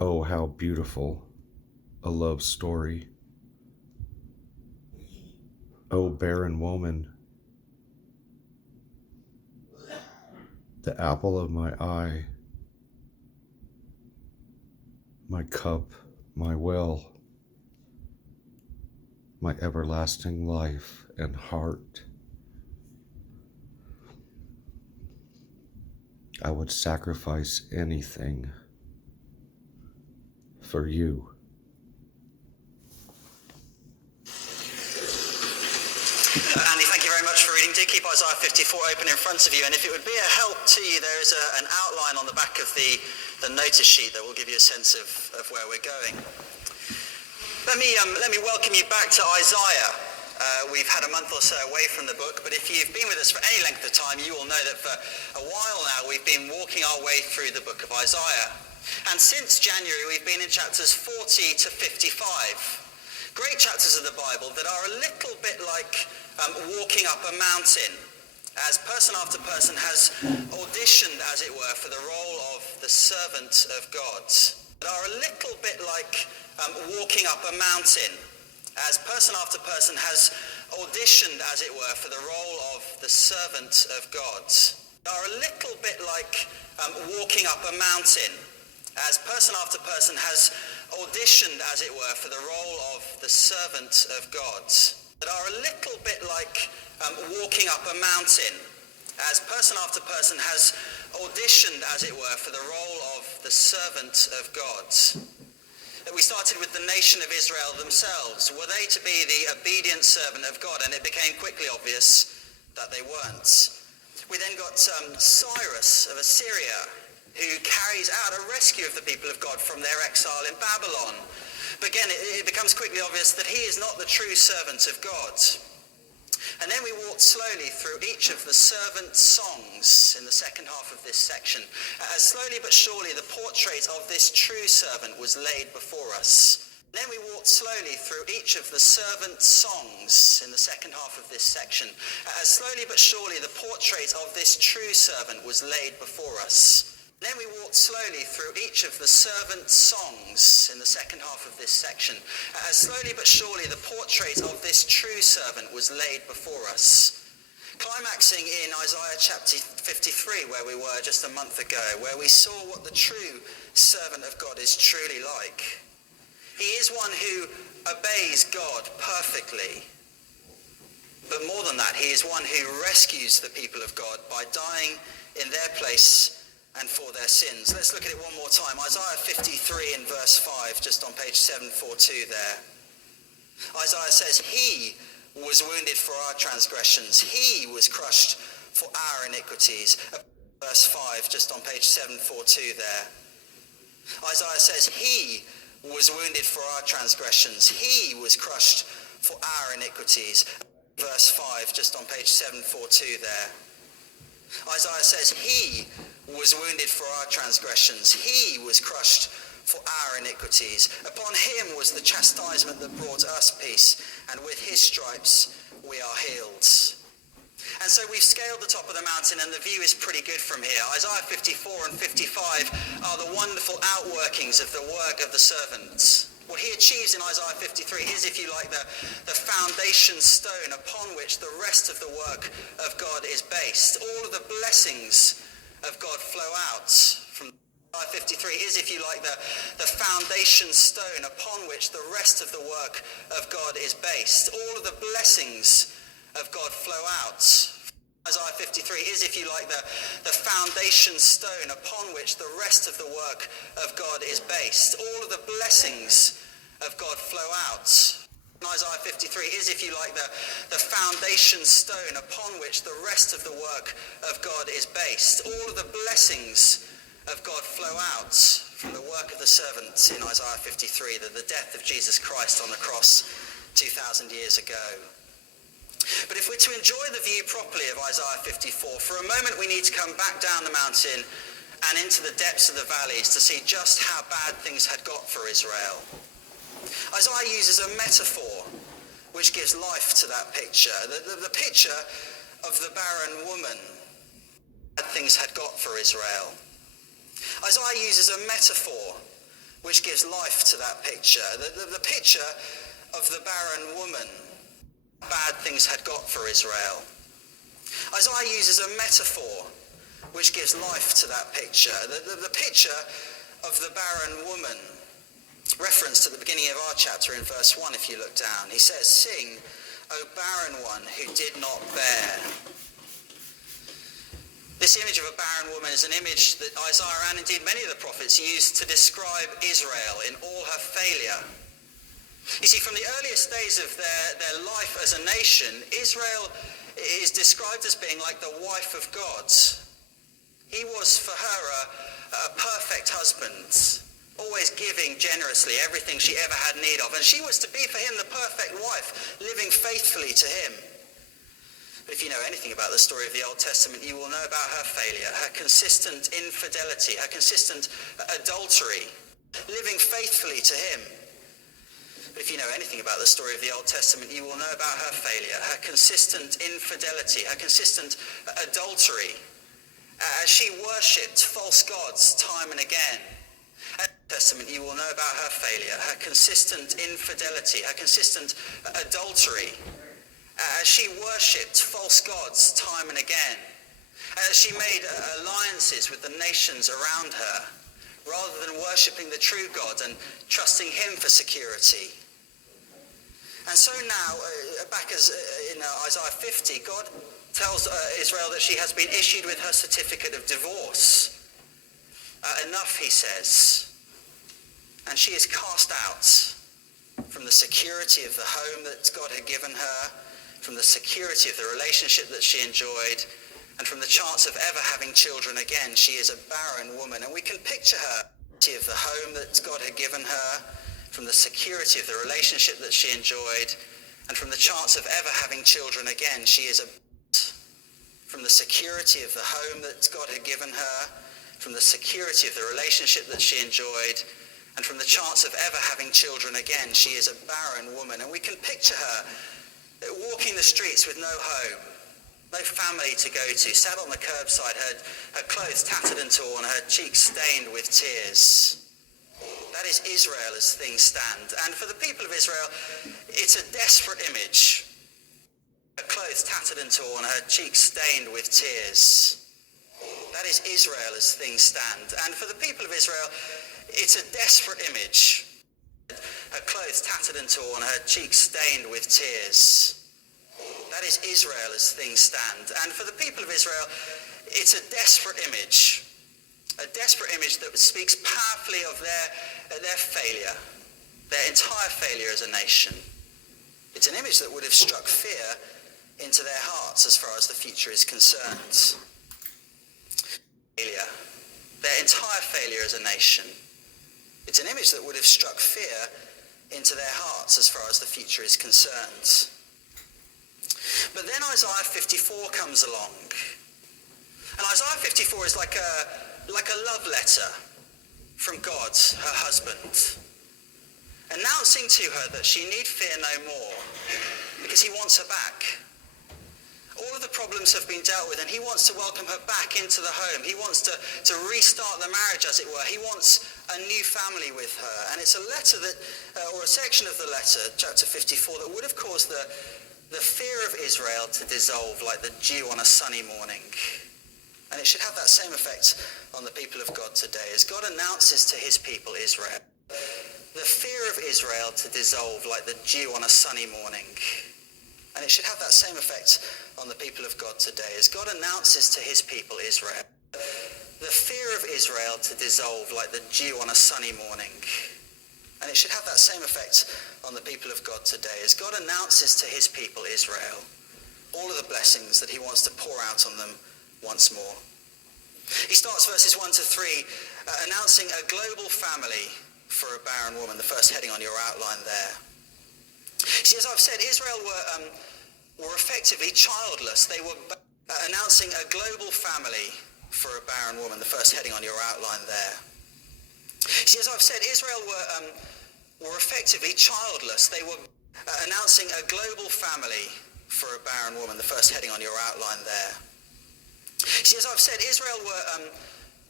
Oh, how beautiful a love story. O barren woman, the apple of my eye, my cup, my well, my everlasting life and heart. I would sacrifice anything for you. Andy, thank you very much for reading. Do keep Isaiah 54 open in front of you, and if it would be a help to you, there is an outline on the back of the notice sheet that will give you a sense of where we're going. Let me welcome you back to Isaiah. We've had a month or so away from the book, but if you've been with us for any length of time, you will know that for a while now we've been walking our way through the book of Isaiah. And since January, we've been in chapters 40 to 55. Great chapters of the Bible that are a little bit like walking up a mountain, as person after person has auditioned, as it were, for the role of the servant of God. That are a little bit like walking up a mountain, as person after person has auditioned, as it were, for the role of the servant of God. That are a little bit like walking up a mountain, as person after person has auditioned, as it were, for the role of the servant of God. That are a little bit like walking up a mountain, as person after person has auditioned, as it were, for the role of the servant of God. That we started with the nation of Israel themselves. Were they to be the obedient servant of God? And it became quickly obvious that they weren't. We then got Cyrus of Assyria, who carries out a rescue of the people of God from their exile in Babylon. But again, it becomes quickly obvious that he is not the true servant of God. And then we walked slowly through each of the servant songs in the second half of this section, as slowly but surely the portrait of this true servant was laid before us. Then we walked slowly through each of the servant songs in the second half of this section, as slowly but surely the portrait of this true servant was laid before us. Then we walked slowly through each of the servant songs in the second half of this section, as slowly but surely the portrait of this true servant was laid before us. Climaxing in Isaiah chapter 53, where we were just a month ago, where we saw what the true servant of God is truly like. He is one who obeys God perfectly. But more than that, he is one who rescues the people of God by dying in their place and for their sins. Let's look at it one more time. Isaiah 53 in verse 5, just on page 742 there. Isaiah says, he was wounded for our transgressions. He was crushed for our iniquities. Verse 5, just on page 742 there. Isaiah says, he was wounded for our transgressions. He was crushed for our iniquities. Verse 5, just on page 742 there. Isaiah says, he was wounded for our transgressions. He was crushed for our iniquities. Upon him was the chastisement that brought us peace, and with his stripes we are healed. And so we've scaled the top of the mountain, and the view is pretty good from here. Isaiah 54 and 55 are the wonderful outworkings of the work of the servants. What he achieves in Isaiah 53 is, if you like, the foundation stone upon which the rest of the work of God is based. All of the blessings of God flow out from Isaiah 53 is, if you like, the foundation stone upon which the rest of the work of God is based. All of the blessings of God flow out. Isaiah 53 is, if you like, the foundation stone upon which the rest of the work of God is based. All of the blessings of God flow out. Isaiah 53 is, if you like, the foundation stone upon which the rest of the work of God is based. All of the blessings of God flow out from the work of the servants in Isaiah 53, the death of Jesus Christ on the cross 2,000 years ago. But if we're to enjoy the view properly of Isaiah 54, for a moment we need to come back down the mountain and into the depths of the valleys to see just how bad things had got for Israel. Isaiah uses a metaphor which gives life to that picture. The picture of the barren woman. Bad things had got for Israel. Isaiah uses a metaphor which gives life to that picture. The picture of the barren woman. Bad things had got for Israel. Isaiah uses a metaphor which gives life to that picture. The picture of the barren woman, referenced at the beginning of our chapter in verse 1 if you look down. He says, "Sing, O barren one who did not bear." This image of a barren woman is an image that Isaiah and indeed many of the prophets used to describe Israel in all her failure. You see, from the earliest days of their life as a nation, Israel is described as being like the wife of God. He was for her a perfect husband, always giving generously everything she ever had need of. And she was to be for him the perfect wife, living faithfully to him. But if you know anything about the story of the Old Testament, you will know about her failure, her consistent infidelity, her consistent adultery, living faithfully to him. But if you know anything about the story of the Old Testament, you will know about her failure, her consistent infidelity, her consistent adultery, as she worshipped false gods time and again. In the Old Testament, you will know about her failure, her consistent infidelity, her consistent adultery, as she worshipped false gods time and again, as she made alliances with the nations around her, rather than worshipping the true God and trusting him for security. And so now, back as in Isaiah 50, God tells Israel that she has been issued with her certificate of divorce. Enough, he says. And she is cast out from the security of the home that God had given her, from the security of the relationship that she enjoyed, and from the chance of ever having children again. She is a barren woman, and we can picture her of the home that God had given her, from the security of the relationship that she enjoyed, and from the chance of ever having children again. She is from the security of the home that God had given her, from the security of the relationship that she enjoyed, and from the chance of ever having children again. She is a barren woman, and we can picture her walking the streets with no home, no family to go to, sat on the curbside, her clothes tattered and torn, her cheeks stained with tears. That is Israel as things stand. And for the people of Israel, it's a desperate image. Her clothes tattered and torn, her cheeks stained with tears. That is Israel as things stand. And for the people of Israel, it's a desperate image. Her clothes tattered and torn, her cheeks stained with tears. That is Israel as things stand. And for the people of Israel, it's a desperate image. A desperate image that speaks powerfully of their failure, their entire failure as a nation. It's an image that would have struck fear into their hearts as far as the future is concerned. Failure, their entire failure as a nation. It's an image that would have struck fear into their hearts as far as the future is concerned. But then Isaiah 54 comes along. And Isaiah 54 is like a love letter from God, her husband, announcing to her that she need fear no more because he wants her back. All of the problems have been dealt with, and he wants to welcome her back into the home. He wants to restart the marriage, as it were. He wants a new family with her. And it's a letter that, or a section of the letter, chapter 54, that would have caused the fear of Israel to dissolve like the dew on a sunny morning. And it should have that same effect on the people of God today, as God announces to his people Israel, the fear of Israel to dissolve like the dew on a sunny morning. And it should have that same effect on the people of God today, as God announces to his people Israel, the fear of Israel to dissolve like the dew on a sunny morning. And it should have that same effect on the people of God today, as God announces to his people Israel all of the blessings that he wants to pour out on them once more. He starts verses 1 to 3 announcing a global family for a barren woman, the first heading on your outline there. See, as I've said, Israel were effectively childless. They were announcing a global family for a barren woman, the first heading on your outline there. See, as I've said, Israel were effectively childless. They were announcing a global family for a barren woman, the first heading on your outline there. See, as I've said, Israel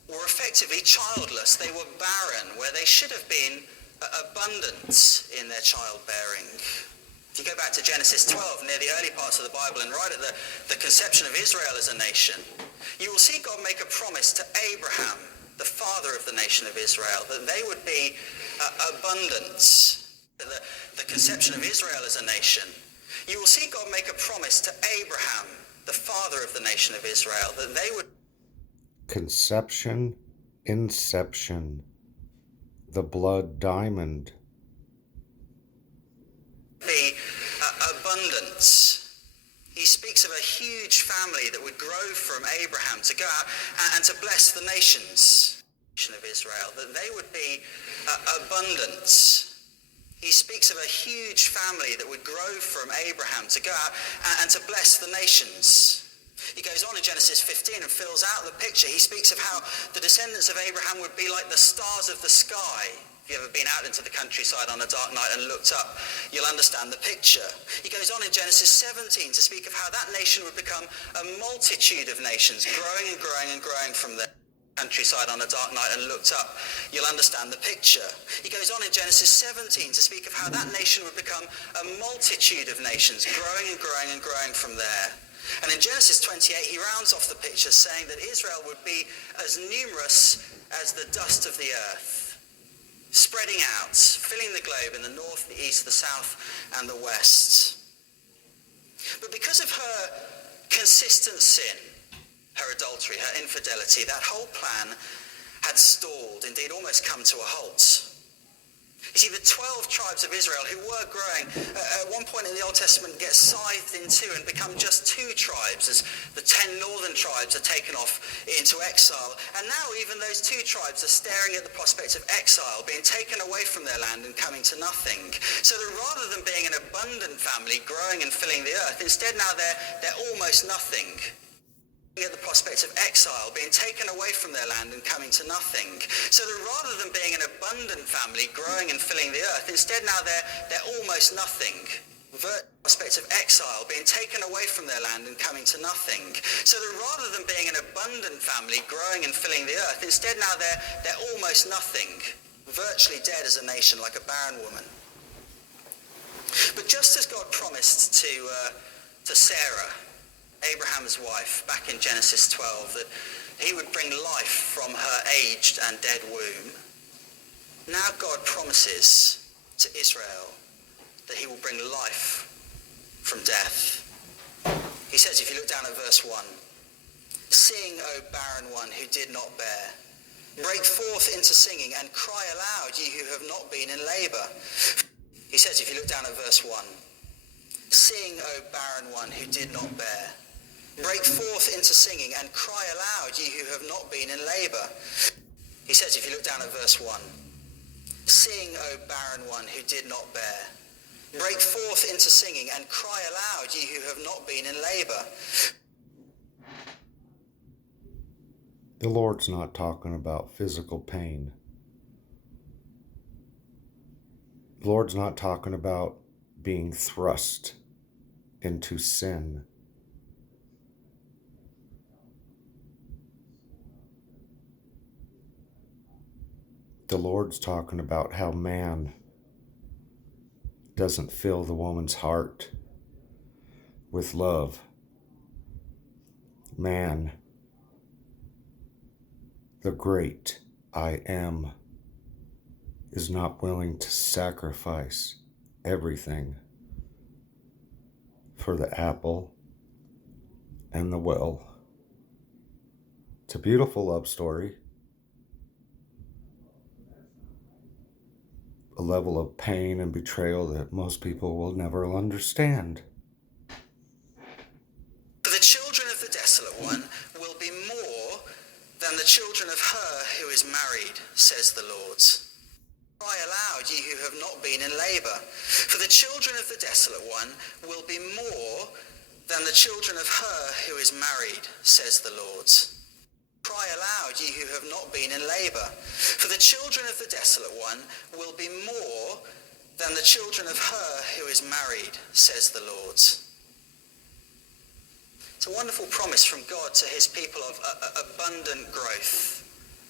were effectively childless. They were barren, where they should have been abundant in their childbearing. If you go back to Genesis 12, near the early parts of the Bible, and right at the conception of Israel as a nation, you will see God make a promise to Abraham, the father of the nation of Israel, that they would be abundant. The conception of Israel as a nation, you will see God make a promise to Abraham, the father of the nation of Israel, that they would... Conception, inception, the blood diamond. Be abundant. He speaks of a huge family that would grow from Abraham to go out and to bless the nations of Israel, that they would be abundant. He speaks of a huge family that would grow from Abraham to go out and to bless the nations. He goes on in Genesis 15 and fills out the picture. He speaks of how the descendants of Abraham would be like the stars of the sky. If you've ever been out into the countryside on a dark night and looked up, you'll understand the picture. He goes on in Genesis 17 to speak of how that nation would become a multitude of nations, growing and growing and growing from there. Countryside on a dark night and looked up, you'll understand the picture. He goes on in Genesis 17 to speak of how that nation would become a multitude of nations, growing and growing and growing from there. And in Genesis 28, he rounds off the picture saying that Israel would be as numerous as the dust of the earth, spreading out, filling the globe in the north, the east, the south, and the west. But because of her consistent sin, her adultery, her infidelity, that whole plan had stalled, indeed almost come to a halt. You see, the 12 tribes of Israel who were growing, at one point in the Old Testament get scythed in two and become just 2 tribes as the 10 northern tribes are taken off into exile. And now even those 2 tribes are staring at the prospect of exile, being taken away from their land and coming to nothing. So that rather than being an abundant family growing and filling the earth, instead now they're almost nothing. At the prospect of exile, being taken away from their land and coming to nothing. So that rather than being an abundant family growing and filling the earth, instead now they're almost nothing. Prospect of exile, being taken away from their land and coming to nothing. So that rather than being an abundant family growing and filling the earth, instead now they're almost nothing, virtually dead as a nation, like a barren woman. But just as God promised to Sarah, Abraham's wife, back in Genesis 12, that he would bring life from her aged and dead womb, now God promises to Israel that he will bring life from death. He says, if you look down at verse 1, "Sing, O barren one who did not bear. Break forth into singing and cry aloud, ye who have not been in labour." He says, if you look down at verse 1, "Sing, O barren one who did not bear. Break forth into singing and cry aloud, ye who have not been in labour." He says, if you look down at verse 1, "Sing, O barren one who did not bear. Break forth into singing and cry aloud, ye who have not been in labour." The Lord's not talking about physical pain. The Lord's not talking about being thrust into sin. The Lord's talking about how man doesn't fill the woman's heart with love. Man, the great I am, is not willing to sacrifice everything for the apple and the well. It's a beautiful love story. A level of pain and betrayal that most people will never understand. "For the children of the desolate one will be more than the children of her who is married, says the Lord. Cry aloud, ye who have not been in labour. For the children of the desolate one will be more than the children of her who is married, says the Lord. Cry aloud, ye who have not been in labour. For the children of the desolate one will be more than the children of her who is married, says the Lord." It's a wonderful promise from God to his people of abundant growth,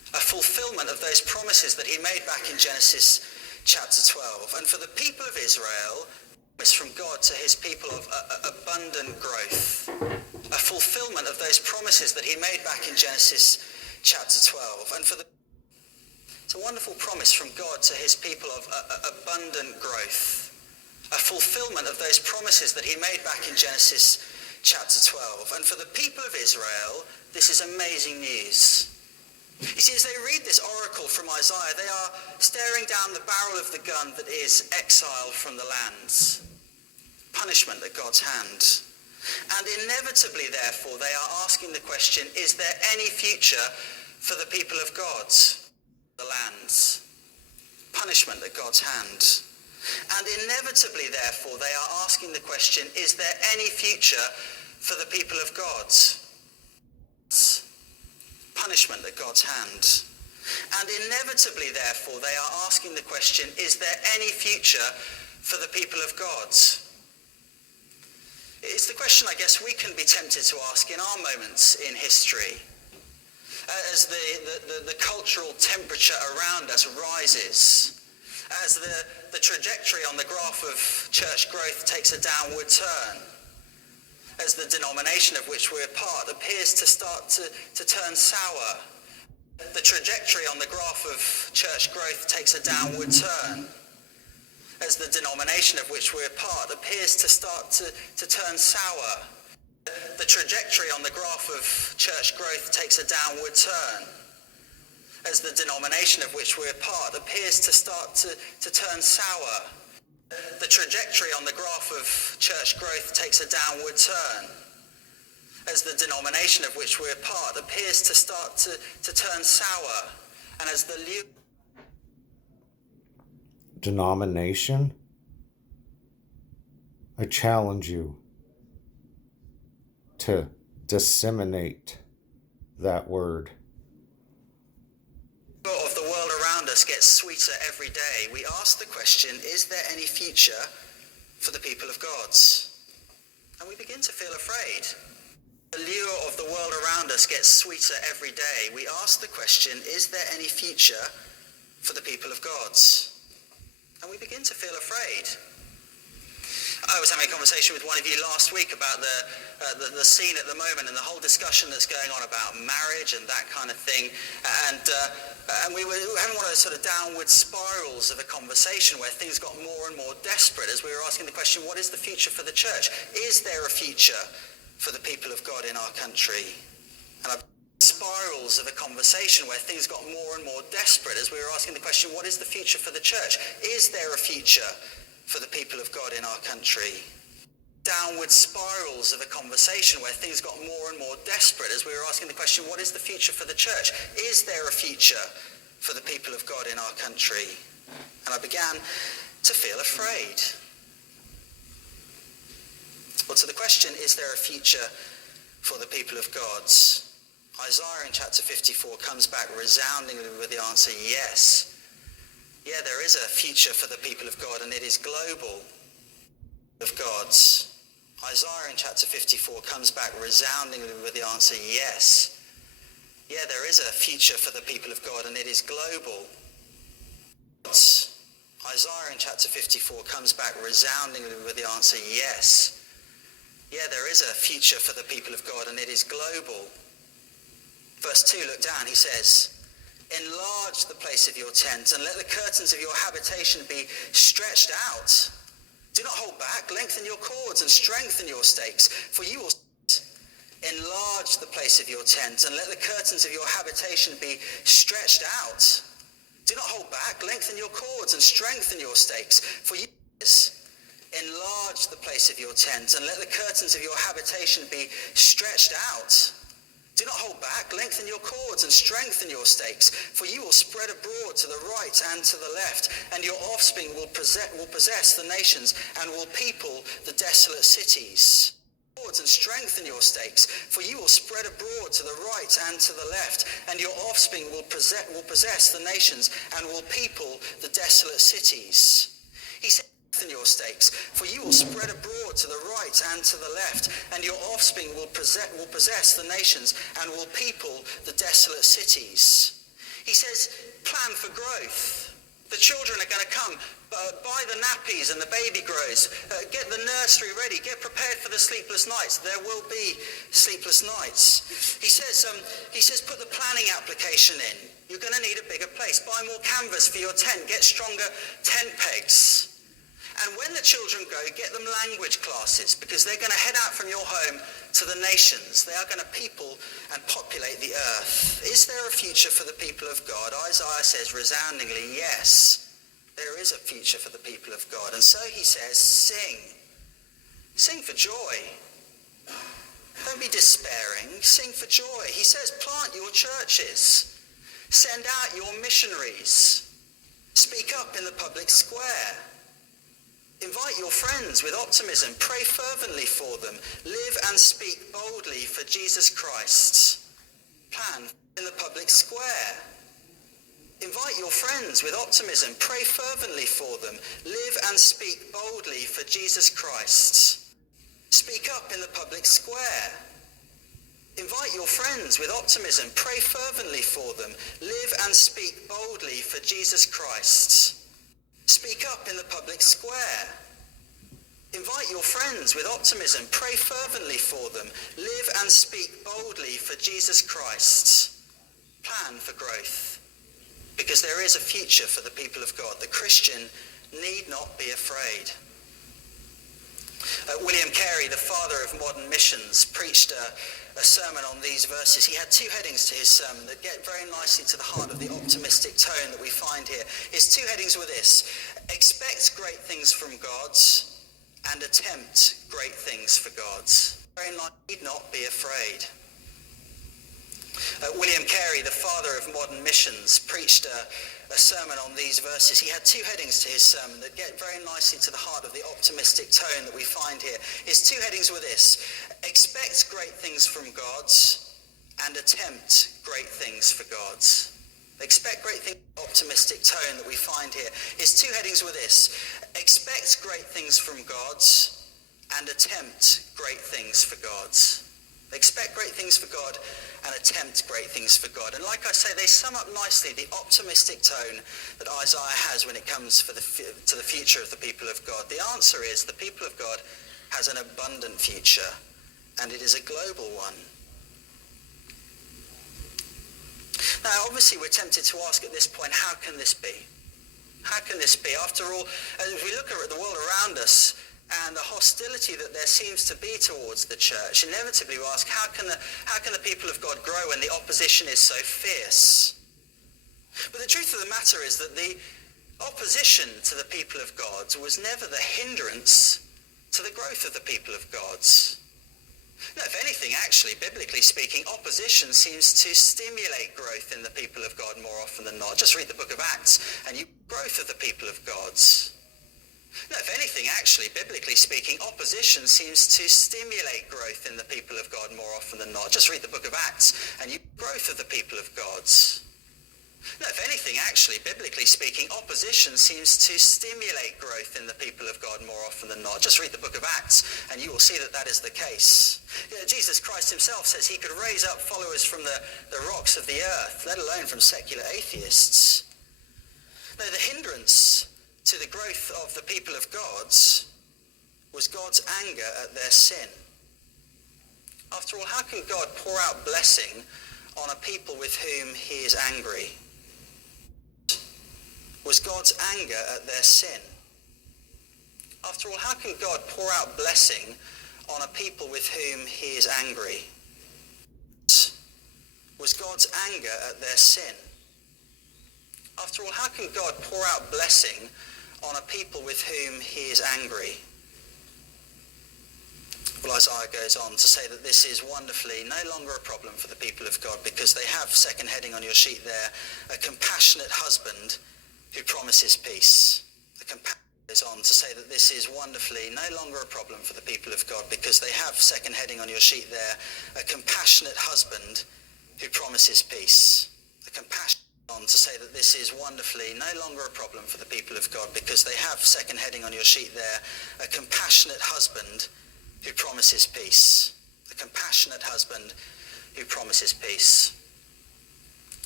a fulfillment of those promises that he made back in Genesis chapter 12. And for the people of Israel, promise from God to his people of abundant growth, a fulfillment of those promises that he made back in Genesis chapter 12. And for the it's a wonderful promise from God to his people of abundant growth, a fulfillment of those promises that he made back in Genesis chapter 12. And for the people of Israel, this is amazing news. You see, as they read this oracle from Isaiah, they are staring down the barrel of the gun that is exile from the lands, punishment at God's hand. And inevitably, therefore, they are asking the question, is there any future for the people of God? The lands, punishment at God's hand. And inevitably, therefore, they are asking the question, is there any future for the people of God? Punishment at God's hand. And inevitably, therefore, they are asking the question, is there any future for the people of God? It's the question, I guess, we can be tempted to ask in our moments in history. As the cultural temperature around us rises, as the trajectory on the graph of church growth takes a downward turn, as the denomination of which we're part appears to start to turn sour, the trajectory on the graph of church growth takes a downward turn, as the denomination of which we're part appears to start to turn sour, the trajectory on the graph of church growth takes a downward turn, as the denomination of which we're part appears to start to turn sour. The trajectory on the graph of church growth takes a downward turn, as the denomination of which we're part appears to start to turn sour, and as the denomination? I challenge you to disseminate that word. Of the world around us gets sweeter every day. We ask the question, is there any future for the people of God? And we begin to feel afraid. The lure of the world around us gets sweeter every day. We ask the question, is there any future for the people of God? And we begin to feel afraid. I was having a conversation with one of you last week about the scene at the moment and the whole discussion that's going on about marriage and that kind of thing. And we were having one of those sort of downward spirals of a conversation where things got more and more desperate as we were asking the question, what is the future for the church? Is there a future for the people of God in our country? And spirals of a conversation where things got more and more desperate as we were asking the question, what is the future for the church? Is there a future for the people of God in our country? Downward spirals of a conversation where things got more and more desperate as we were asking the question, what is the future for the church? Is there a future for the people of God in our country? And I began to feel afraid. Well, to the question, is there a future for the people of God? Isaiah in chapter 54 comes back resoundingly with the answer, yes. Yeah, there is a future for the people of God, and it is global of God's. Isaiah in chapter 54 comes back resoundingly with the answer, yes. Yeah, there is a future for the people of God, and it is global. Isaiah in chapter 54 comes back resoundingly with the answer, yes. Yeah, there is a future for the people of God, and it is global. Verse 2, look down, he says, enlarge the place of your tent and let the curtains of your habitation be stretched out. Do not hold back, lengthen your cords and strengthen your stakes, for you will enlarge the place of your tent and let the curtains of your habitation be stretched out. Do not hold back, lengthen your cords and strengthen your stakes, for you enlarge the place of your tent and let the curtains of your habitation be stretched out. Do not hold back, lengthen your cords and strengthen your stakes, for you will spread abroad to the right and to the left, and your offspring will possess the nations and will people the desolate cities. And strengthen your stakes, for you will spread abroad to the right and to the left, and your offspring will possess the nations and will people the desolate cities. He said, strengthen your stakes, for you will spread abroad to the right and to the left, and your offspring will possess the nations and will people the desolate cities. He says, plan for growth. The children are going to come. Buy the nappies and the baby grows. Get the nursery ready. Get prepared for the sleepless nights. There will be sleepless nights. He says, put the planning application in. You're going to need a bigger place. Buy more canvas for your tent. Get stronger tent pegs. And when the children go, get them language classes, because they're going to head out from your home to the nations. They are going to people and populate the earth. Is there a future for the people of God? Isaiah says resoundingly, yes, there is a future for the people of God. And so he says, sing. Sing for joy. Don't be despairing. Sing for joy. He says, plant your churches. Send out your missionaries. Speak up in the public square. Invite your friends with optimism. Pray fervently for them. Live and speak boldly for Jesus Christ. Plan in the public square. Invite your friends with optimism. Pray fervently for them. Live and speak boldly for Jesus Christ. Speak up in the public square. Invite your friends with optimism. Pray fervently for them. Live and speak boldly for Jesus Christ. Speak up in the public square. Invite your friends with optimism. Pray fervently for them. Live and speak boldly for Jesus Christ. Plan for growth. Because there is a future for the people of God. The Christian need not be afraid. William Carey, the father of modern missions, preached a sermon on these verses. He had two headings to his sermon that get very nicely to the heart of the optimistic tone that we find here. His two headings were this: expect great things from God and attempt great things for God. Very nice, need not be afraid. William Carey, the father of modern missions, preached a sermon on these verses. He had two headings to his sermon that get very nicely to the heart of the optimistic tone that we find here. His two headings were this: expect great things from God and attempt great things for God. Expect great things, optimistic tone that we find here. His two headings were this: expect great things from God and attempt great things for God. Expect great things for God and attempt great things for God. And like I say, they sum up nicely the optimistic tone that Isaiah has when it comes to the future of the people of God. The answer is the people of God has an abundant future, and it is a global one. Now, obviously, we're tempted to ask at this point, how can this be? How can this be? After all, as we look at the world around us, and the hostility that there seems to be towards the church, inevitably we ask, how can the people of God grow when the opposition is so fierce? But the truth of the matter is that the opposition to the people of God was never the hindrance to the growth of the people of God. No, if anything, actually, biblically speaking, opposition seems to stimulate growth in the people of God more often than not. Just read the book of Acts, and growth of the people of God. No, if anything, actually, biblically speaking, opposition seems to stimulate growth in the people of God more often than not. Just read the book of Acts, and growth of the people of God. No, if anything, actually, biblically speaking, opposition seems to stimulate growth in the people of God more often than not. Just read the book of Acts, and you will see that that is the case. Jesus Christ himself says he could raise up followers from the rocks of the earth, let alone from secular atheists. No, the hindrance to the growth of the people of God was God's anger at their sin. After all, how can God pour out blessing on a people with whom he is angry? Was God's anger at their sin. After all, how can God pour out blessing on a people with whom he is angry? Was God's anger at their sin. After all, how can God pour out blessing on a people with whom he is angry? Well, Isaiah goes on to say that this is wonderfully no longer a problem for the people of God, because they have, second heading on your sheet there, a compassionate husband who promises peace. The compassion goes on to say that this is wonderfully no longer a problem for the people of God, because they have, second heading on your sheet there, a compassionate husband who promises peace. The compassion on to say that this is wonderfully no longer a problem for the people of God, because they have, second heading on your sheet there, a compassionate husband who promises peace. The compassionate husband who promises peace.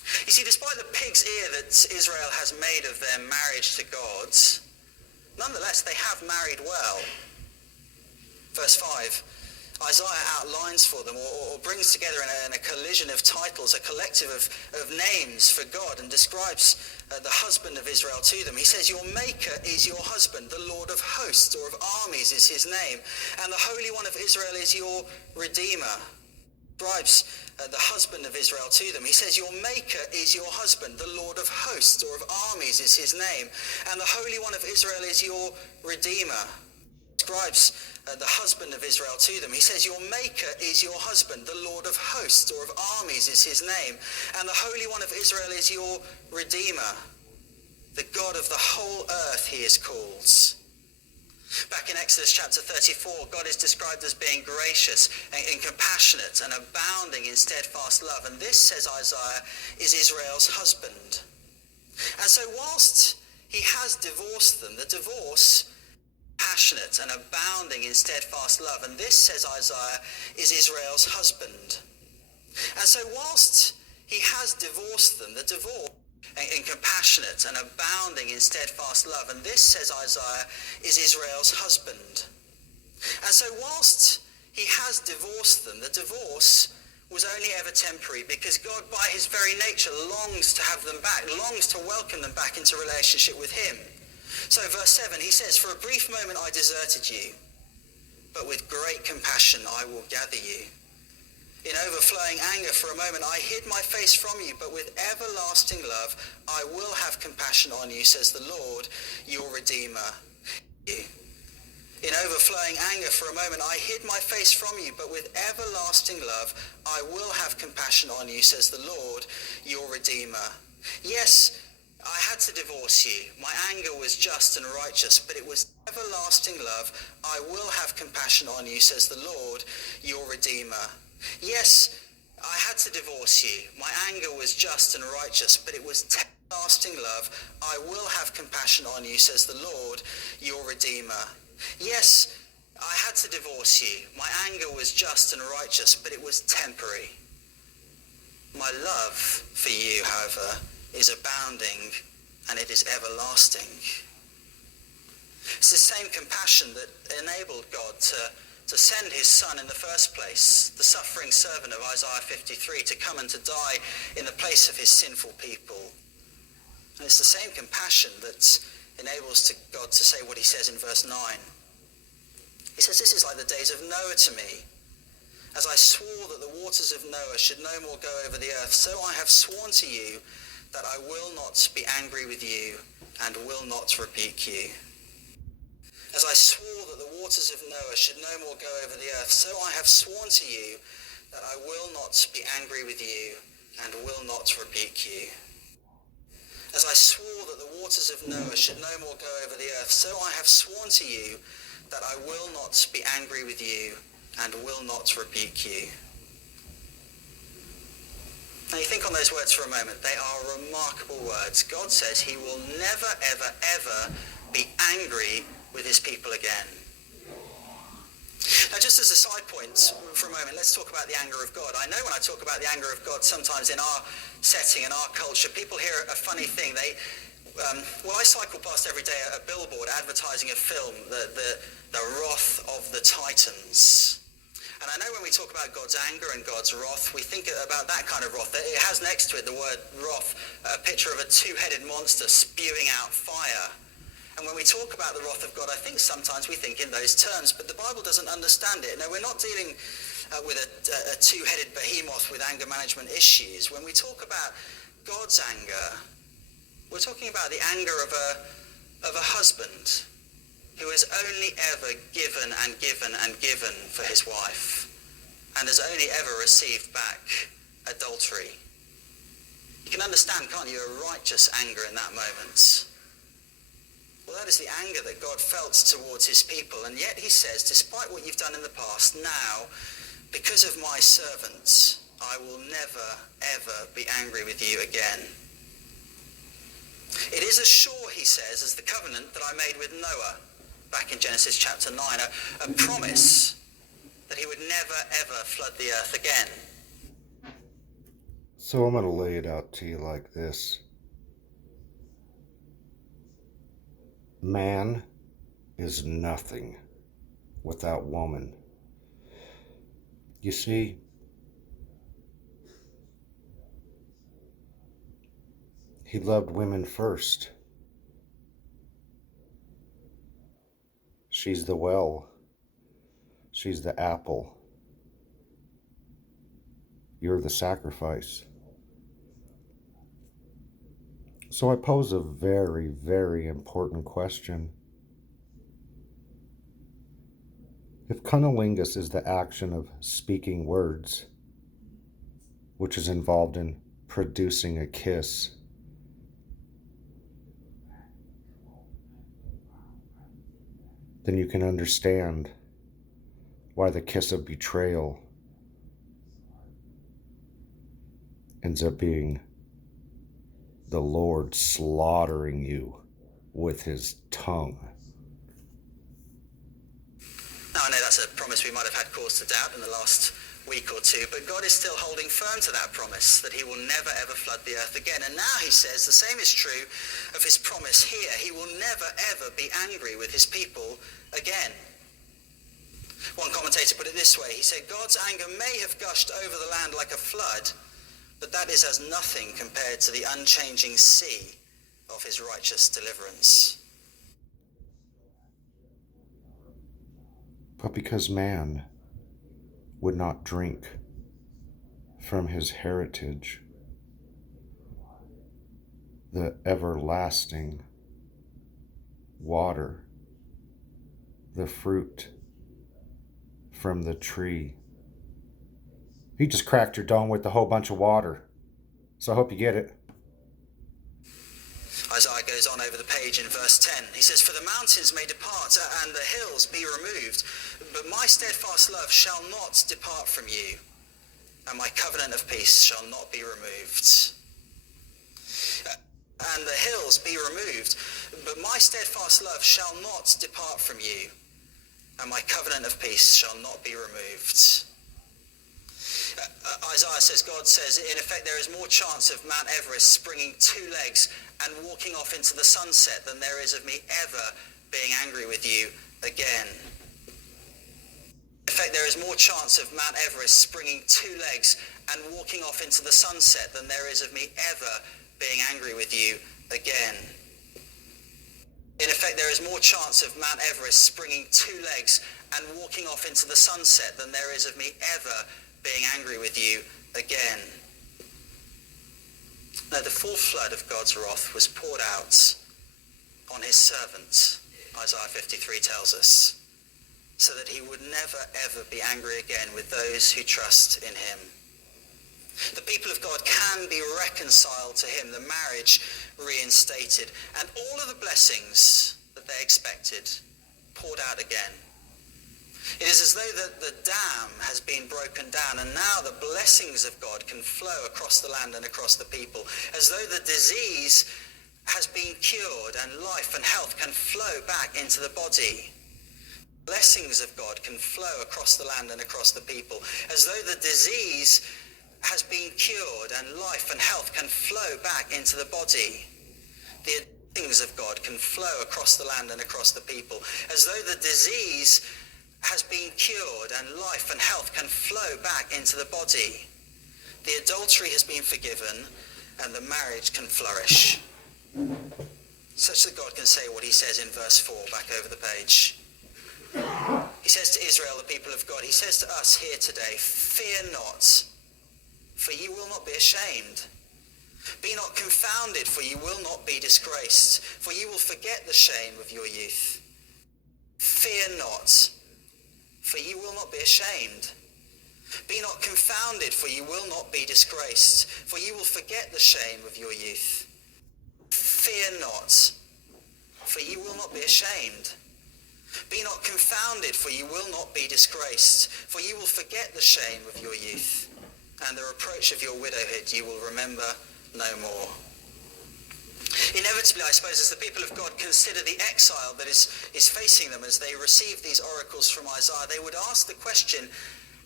You see, despite the pig's ear that Israel has made of their marriage to God, nonetheless they have married well. Verse 5, Isaiah outlines for them or brings together in a collision of titles, a collective of names for God, and describes the husband of Israel to them. He says, your maker is your husband, the Lord of hosts or of armies is his name, and the Holy One of Israel is your redeemer. Describes the husband of Israel to them. He says, your maker is your husband, the Lord of hosts or of armies is his name, and the Holy One of Israel is your redeemer. Describes the husband of Israel to them. He says, your maker is your husband, the Lord of hosts or of armies is his name, and the Holy One of Israel is your redeemer. The God of the whole earth he is called. Back in Exodus chapter 34, God is described as being gracious and compassionate and abounding in steadfast love. And this, says Isaiah, is Israel's husband. And so whilst he has divorced them, the divorce, passionate and abounding in steadfast love. And this, says Isaiah, is Israel's husband. And so whilst he has divorced them, the divorce, and compassionate and abounding in steadfast love. And this, says Isaiah, is Israel's husband. And so whilst he has divorced them, the divorce was only ever temporary, because God, by his very nature, longs to have them back, longs to welcome them back into relationship with him. So verse 7, he says, for a brief moment I deserted you, but with great compassion I will gather you. In overflowing anger for a moment I hid my face from you, but with everlasting love I will have compassion on you, says the Lord, your Redeemer. In overflowing anger for a moment I hid my face from you, but with everlasting love I will have compassion on you, says the Lord, your Redeemer. Yes, I had to divorce you. My anger was just and righteous, but it was everlasting love. I will have compassion on you, says the Lord, your Redeemer. Yes, I had to divorce you. My anger was just and righteous, but it was everlasting love. I will have compassion on you, says the Lord, your Redeemer. Yes, I had to divorce you. My anger was just and righteous, but it was temporary. My love for you, however, is abounding, and it is everlasting. It's the same compassion that enabled God to send his son in the first place, the suffering servant of Isaiah 53, to come and to die in the place of his sinful people. And it's the same compassion that enables God to say what he says in verse 9. He says, this is like the days of Noah to me. As I swore that the waters of Noah should no more go over the earth, so I have sworn to you that I will not be angry with you and will not rebuke you. As I swore that the waters of Noah should no more go over the earth, so I have sworn to you that I will not be angry with you and will not rebuke you. As I swore that the waters of Noah should no more go over the earth, so I have sworn to you that I will not be angry with you and will not rebuke you. Now you think on those words for a moment. They are remarkable words. God says he will never, ever, ever be angry with his people again. Now just as a side point for a moment, let's talk about the anger of God. I know when I talk about the anger of God, sometimes in our setting, in our culture, people hear a funny thing. I cycle past every day a billboard advertising a film, the Wrath of the Titans. And I know when we talk about God's anger and God's wrath, we think about that kind of wrath. It has next to it the word wrath, a picture of a two-headed monster spewing out fire. And when we talk about the wrath of God, I think sometimes we think in those terms, but the Bible doesn't understand it. No, we're not dealing with a two-headed behemoth with anger management issues. When we talk about God's anger, we're talking about the anger of a husband who has only ever given and given and given for his wife and has only ever received back adultery. You can understand, can't you, a righteous anger in that moment. Well, that is the anger that God felt towards his people, and yet he says, despite what you've done in the past, now, because of my servants, I will never, ever be angry with you again. It is as sure, he says, as the covenant that I made with Noah back in Genesis chapter 9, a promise that he would never, ever flood the earth again. So I'm going to lay it out to you like this. Man is nothing without woman. You see, he loved women first. She's the well. She's the apple. You're the sacrifice. So I pose a very, very important question. If cunnilingus is the action of speaking words, which is involved in producing a kiss, then you can understand why the kiss of betrayal ends up being the Lord slaughtering you with his tongue. Now, I know that's a promise we might have had cause to doubt in the last week or two, but God is still holding firm to that promise that he will never ever flood the earth again. And now he says the same is true of his promise here. He will never ever be angry with his people again. One commentator put it this way. He said, God's anger may have gushed over the land like a flood, but that is as nothing compared to the unchanging sea of his righteous deliverance. But because man would not drink from his heritage, the everlasting water, the fruit from the tree. He just cracked your dome with a whole bunch of water. So I hope you get it. Isaiah goes on over the page in verse 10. He says, For the mountains may depart and the hills be removed, but my steadfast love shall not depart from you, and my covenant of peace shall not be removed. And the hills be removed, but my steadfast love shall not depart from you, and my covenant of peace shall not be removed. Isaiah says, God says, in effect, there is more chance of Mount Everest springing two legs and walking off into the sunset than there is of me ever being angry with you again. In effect, there is more chance of Mount Everest springing two legs and walking off into the sunset than there is of me ever being angry with you again. In effect, there is more chance of Mount Everest springing two legs and walking off into the sunset than there is of me ever being angry with you again. No, the full flood of God's wrath was poured out on his servant, Isaiah 53 tells us, so that he would never ever be angry again with those who trust in him. The people of God can be reconciled to him, the marriage reinstated, and all of the blessings that they expected poured out again. It is as though the dam has been broken down, and now the blessings of God can flow across the land and across the people, as though the disease has been cured and life and health can flow back into the body. Blessings of God can flow across the land and across the people, as though the disease has been cured and life and health can flow back into the body. The blessings of God can flow across the land and across the people, as though the disease has been cured and life and health can flow back into the body. The adultery has been forgiven and the marriage can flourish. Such that God can say what he says in verse 4, back over the page. He says to Israel, the people of God, he says to us here today, fear not, for ye will not be ashamed. Be not confounded, for ye will not be disgraced, for ye will forget the shame of your youth. Fear not, for ye will not be ashamed. Be not confounded, for ye will not be disgraced, for ye will forget the shame of your youth. Fear not, for ye will not be ashamed. Be not confounded, for ye will not be disgraced, for ye will forget the shame of your youth, and the reproach of your widowhood you will remember no more. Inevitably, I suppose, as the people of God consider the exile that is facing them as they receive these oracles from Isaiah, they would ask the question,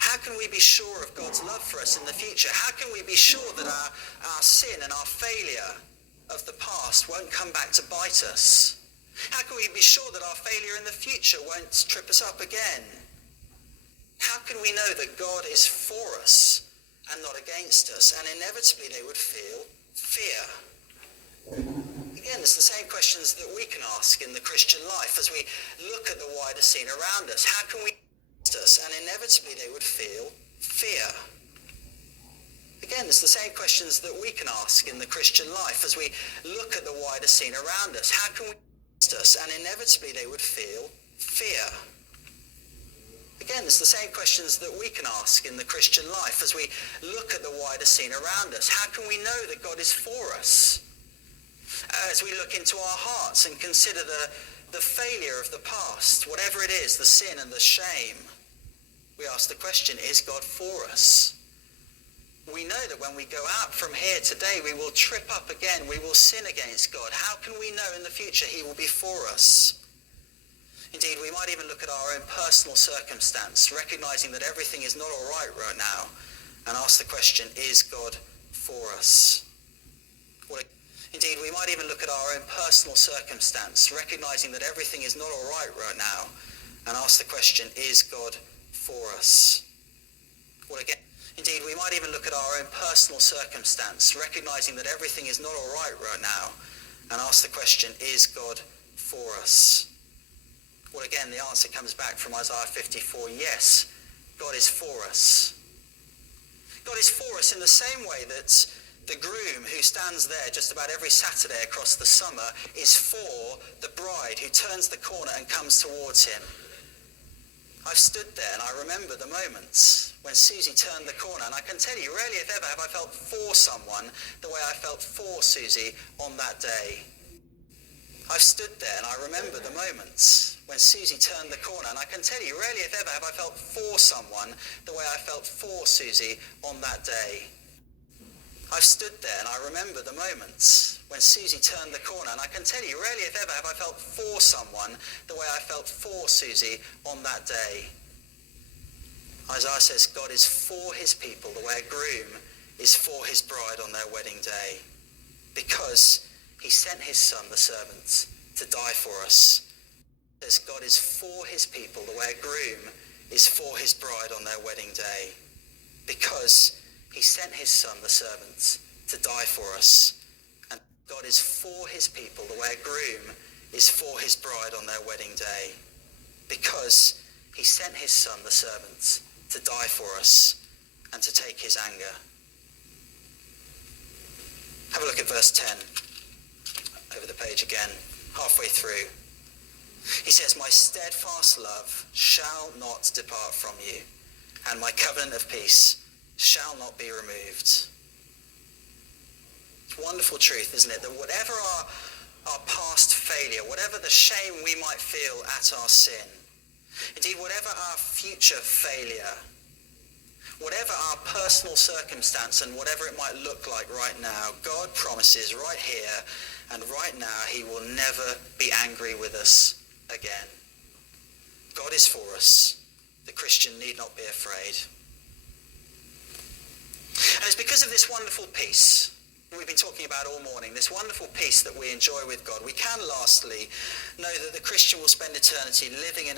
How can we be sure of God's love for us in the future? How can we be sure that our sin and our failure of the past won't come back to bite us? How can we be sure that our failure in the future won't trip us up again? How can we know that God is for us and not against us? And inevitably they would feel fear. Again, it's the same questions that we can ask in the Christian life as we look at the wider scene around us. How can we us? And inevitably they would feel fear. Again, it's the same questions that we can ask in the Christian life as we look at the wider scene around us. How can we us? And inevitably they would feel fear. Again, it's the same questions that we can ask in the Christian life as we look at the wider scene around us. How can we know that God is for us? As we look into our hearts and consider the failure of the past, whatever it is, the sin and the shame, we ask the question, is God for us? We know that when we go out from here today, we will trip up again, we will sin against God. How can we know in the future he will be for us? Indeed, we might even look at our own personal circumstance, recognizing that everything is not all right now, and ask the question, is God for us? Indeed, we might even look at our own personal circumstance, recognizing that everything is not all right now, and ask the question, is God for us? Indeed, we might even look at our own personal circumstance, recognizing that everything is not all right now, and ask the question, is God for us? Well, again, the answer comes back from Isaiah 54, yes, God is for us. God is for us in the same way that the groom who stands there just about every Saturday across the summer is for the bride who turns the corner and comes towards him. I've stood there and I remember the moments when Susie turned the corner, and I can tell you, rarely if ever have I felt for someone the way I felt for Susie on that day. I've stood there and I remember the moments when Susie turned the corner, and I can tell you, rarely if ever have I felt for someone the way I felt for Susie on that day. I've stood there and I remember the moments when Susie turned the corner, and I can tell you, rarely if ever have I felt for someone the way I felt for Susie on that day. Isaiah says God is for his people the way a groom is for his bride on their wedding day, because he sent his son, the servant, to die for us. It says God is for his people the way a groom is for his bride on their wedding day, because he sent his son, the servant, to die for us. And God is for his people the way a groom is for his bride on their wedding day, because he sent his son, the servant, to die for us and to take his anger. Have a look at verse 10. Over the page again, halfway through. He says, my steadfast love shall not depart from you, and my covenant of peace shall not be removed. It's a wonderful truth, isn't it? That whatever our past failure, whatever the shame we might feel at our sin, indeed whatever our future failure, whatever our personal circumstance and whatever it might look like right now, God promises right here and right now he will never be angry with us again. God is for us. The Christian need not be afraid. And it's because of this wonderful peace we've been talking about all morning, this wonderful peace that we enjoy with God, we can lastly know that the Christian will spend eternity living in